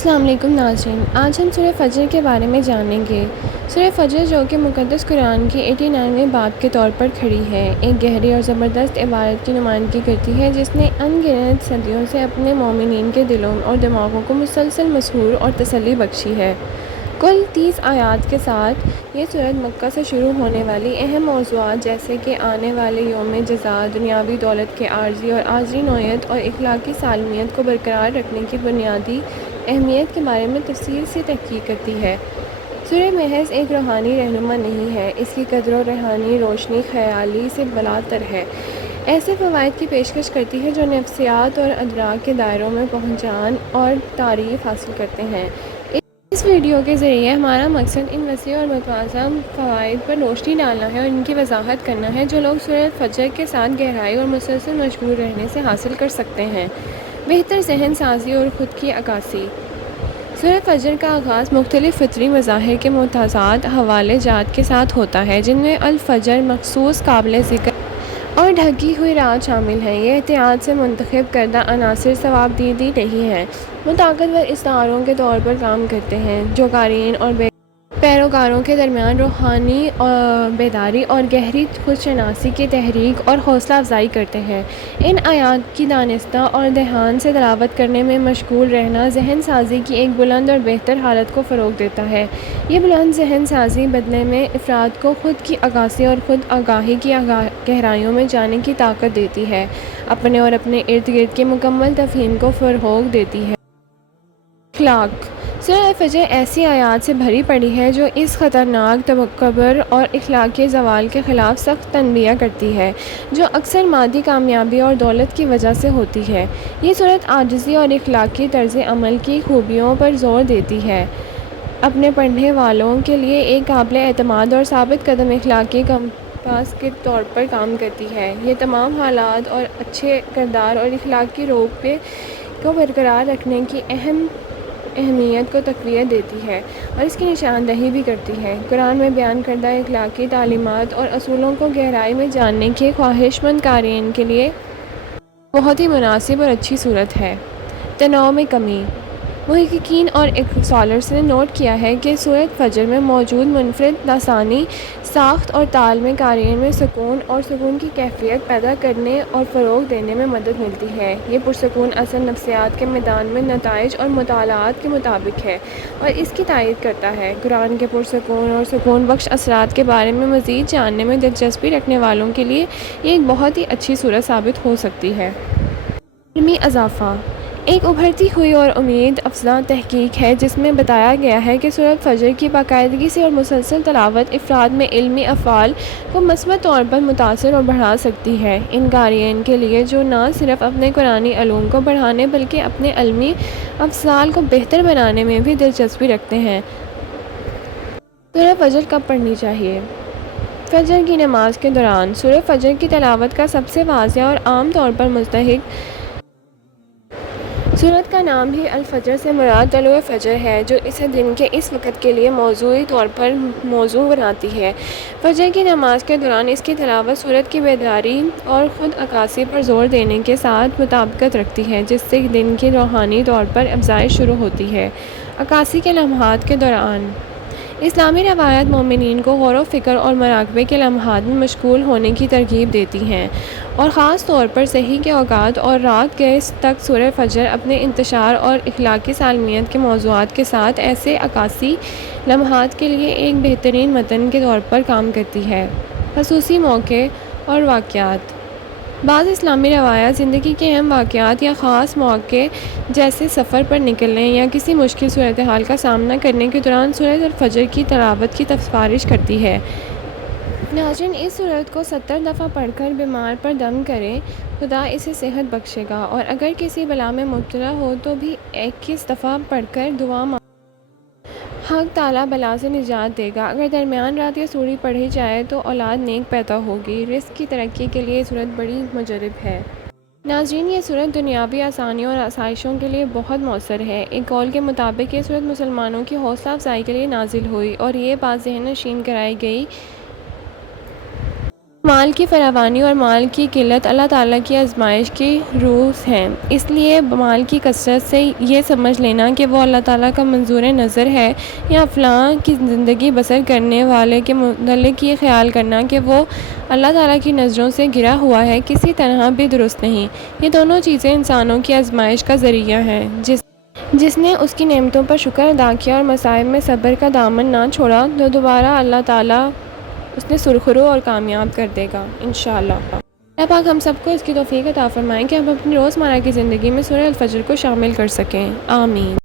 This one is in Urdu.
السلام علیکم ناظرین، آج ہم سورہ فجر کے بارے میں جانیں گے۔ سورہ فجر جو کہ مقدس قرآن کی 89ویں باب کے طور پر کھڑی ہے، ایک گہری اور زبردست عبارت کی نمائندگی کرتی ہے جس نے ان گنت صدیوں سے اپنے مومنین کے دلوں اور دماغوں کو مسلسل مسحور اور تسلی بخشی ہے۔ کل 30 آیات کے ساتھ یہ سورت مکہ سے شروع ہونے والی اہم موضوعات جیسے کہ آنے والے یوم جزا، دنیاوی دولت کے عارضی اور عارضی نوعیت اور اخلاقی سالمیت کو برقرار رکھنے کی بنیادی اہمیت کے بارے میں تفصیل سے تحقیق کرتی ہے۔ سورہ محض ایک روحانی رہنما نہیں ہے، اس کی قدر و روحانی روشنی خیالی سے بالاتر ہے، ایسے فوائد کی پیشکش کرتی ہے جو نفسیات اور ادراک کے دائروں میں پہنچان اور تعریف حاصل کرتے ہیں۔ اس ویڈیو کے ذریعے ہمارا مقصد ان وسیع اور متوازی فوائد پر روشنی ڈالنا ہے اور ان کی وضاحت کرنا ہے جو لوگ سورہ فجر کے ساتھ گہرائی اور مسلسل مشغول رہنے سے حاصل کر سکتے ہیں۔ بہتر ذہن سازی اور خود کی عکاسی۔ سورہ فجر کا آغاز مختلف فطری مظاہر کے متضاد حوالے جات کے ساتھ ہوتا ہے جن میں الفجر مخصوص قابل ذکر اور ڈھکی ہوئی رات شامل ہیں۔ یہ احتیاط سے منتخب کردہ عناصر ثواب دیدی نہیں ہیں، وہ طاقتور استعاروں کے طور پر کام کرتے ہیں جو قارئین اور پیروکاروں کے درمیان روحانی بیداری اور گہری خودشناسی کی تحریک اور حوصلہ افزائی کرتے ہیں۔ ان آیات کی دانستہ اور دھیان سے تلاوت کرنے میں مشغول رہنا ذہن سازی کی ایک بلند اور بہتر حالت کو فروغ دیتا ہے۔ یہ بلند ذہن سازی بدلے میں افراد کو خود کی عکاسی اور خود آگاہی کی گہرائیوں میں جانے کی طاقت دیتی ہے، اپنے اور اپنے ارد گرد کی مکمل تفہیم کو فروغ دیتی ہے۔ اخلاق۔ سورہ فجر ایسی آیات سے بھری پڑی ہے جو اس خطرناک تکبر اور اخلاقی زوال کے خلاف سخت تنبیہ کرتی ہے جو اکثر مادی کامیابی اور دولت کی وجہ سے ہوتی ہے۔ یہ سورت عاجزی اور اخلاقی طرز عمل کی خوبیوں پر زور دیتی ہے، اپنے پڑھنے والوں کے لیے ایک قابل اعتماد اور ثابت قدم اخلاقی کمپاس کے طور پر کام کرتی ہے۔ یہ تمام حالات اور اچھے کردار اور اخلاقی رویے کو برقرار رکھنے کی اہمیت کو تقویت دیتی ہے اور اس کی نشاندہی بھی کرتی ہے۔ قرآن میں بیان کردہ اخلاقی تعلیمات اور اصولوں کو گہرائی میں جاننے کے خواہش مند قارئین کے لیے بہت ہی مناسب اور اچھی صورت ہے۔ تنوع میں کمی۔ محققین اور اسکالرز نے نوٹ کیا ہے کہ سورۃ فجر میں موجود منفرد لسانی ساخت اور تال میں قارئین میں سکون اور سکون کی کیفیت پیدا کرنے اور فروغ دینے میں مدد ملتی ہے۔ یہ پرسکون اثر نفسیات کے میدان میں نتائج اور مطالعات کے مطابق ہے اور اس کی تائید کرتا ہے۔ قرآن کے پرسکون اور سکون بخش اثرات کے بارے میں مزید جاننے میں دلچسپی رکھنے والوں کے لیے یہ ایک بہت ہی اچھی صورت ثابت ہو سکتی ہے۔ علمی اضافہ۔ ایک ابھرتی ہوئی اور امید افزا تحقیق ہے جس میں بتایا گیا ہے کہ سورۃ فجر کی باقاعدگی سے اور مسلسل تلاوت افراد میں علمی افعال کو مثبت طور پر متاثر اور بڑھا سکتی ہے، ان قارئین کے لیے جو نہ صرف اپنے قرآنی علوم کو بڑھانے بلکہ اپنے علمی افضال کو بہتر بنانے میں بھی دلچسپی رکھتے ہیں۔ سورہ فجر کب پڑھنی چاہیے؟ فجر کی نماز کے دوران۔ سورہ فجر کی تلاوت کا سب سے واضح اور عام طور پر مستحق سورت کا نام ہی الفجر سے مراد طلوع فجر ہے جو اسے دن کے اس وقت کے لیے موضوعی طور پر موزوں بناتی ہے۔ فجر کی نماز کے دوران اس کی تلاوت سورت کی بیداری اور خود عکاسی پر زور دینے کے ساتھ مطابقت رکھتی ہے جس سے دن کی روحانی طور پر افزائش شروع ہوتی ہے۔ عکاسی کے لمحات کے دوران۔ اسلامی روایات مومنین کو غور و فکر اور مراقبے کے لمحات میں مشغول ہونے کی ترغیب دیتی ہیں اور خاص طور پر سحری کے اوقات اور رات گئے تک سورہ فجر اپنے انتشار اور اخلاقی سالمیت کے موضوعات کے ساتھ ایسے عکاسی لمحات کے لیے ایک بہترین متن کے طور پر کام کرتی ہے۔ خصوصی موقع اور واقعات۔ بعض اسلامی روایات زندگی کے اہم واقعات یا خاص موقع جیسے سفر پر نکلنے یا کسی مشکل صورتحال کا سامنا کرنے کے دوران سورۃ الفجر کی تلاوت کی سفارش کرتی ہے۔ ناظرین، اس سورت کو 70 دفعہ پڑھ کر بیمار پر دم کریں، خدا اسے صحت بخشے گا، اور اگر کسی بلا میں مبتلا ہو تو بھی 21 دفعہ پڑھ کر دعا مانگیں، حق تعالیٰ بلا سے نجات دے گا۔ اگر درمیان رات یہ سورت پڑھی جائے تو اولاد نیک پیدا ہوگی۔ رزق کی ترقی کے لیے یہ سورت بڑی مجرب ہے۔ ناظرین، یہ سورت دنیاوی آسانیوں اور آسائشوں کے لیے بہت مؤثر ہے۔ ایک قول کے مطابق یہ سورت مسلمانوں کی حوصلہ افزائی کے لیے نازل ہوئی اور یہ بات ذہن نشین کرائی گئی مال کی فراوانی اور مال کی قلت اللہ تعالیٰ کی آزمائش کی روح ہیں، اس لیے مال کی کثرت سے یہ سمجھ لینا کہ وہ اللہ تعالیٰ کا منظور نظر ہے یا فلاں کی زندگی بسر کرنے والے کے متعلق یہ خیال کرنا کہ وہ اللہ تعالیٰ کی نظروں سے گرا ہوا ہے، کسی طرح بھی درست نہیں۔ یہ دونوں چیزیں انسانوں کی آزمائش کا ذریعہ ہیں۔ جس نے اس کی نعمتوں پر شکر ادا کیا اور مصائب میں صبر کا دامن نہ چھوڑا تو دوبارہ اللہ تعالیٰ اس نے سرخرو اور کامیاب کر دے گا انشاءاللہ۔ اللہ پاک ہم سب کو اس کی توفیق عطا فرمائیں کہ ہم اپنی روزمرہ کی زندگی میں سورہ الفجر کو شامل کر سکیں، آمین۔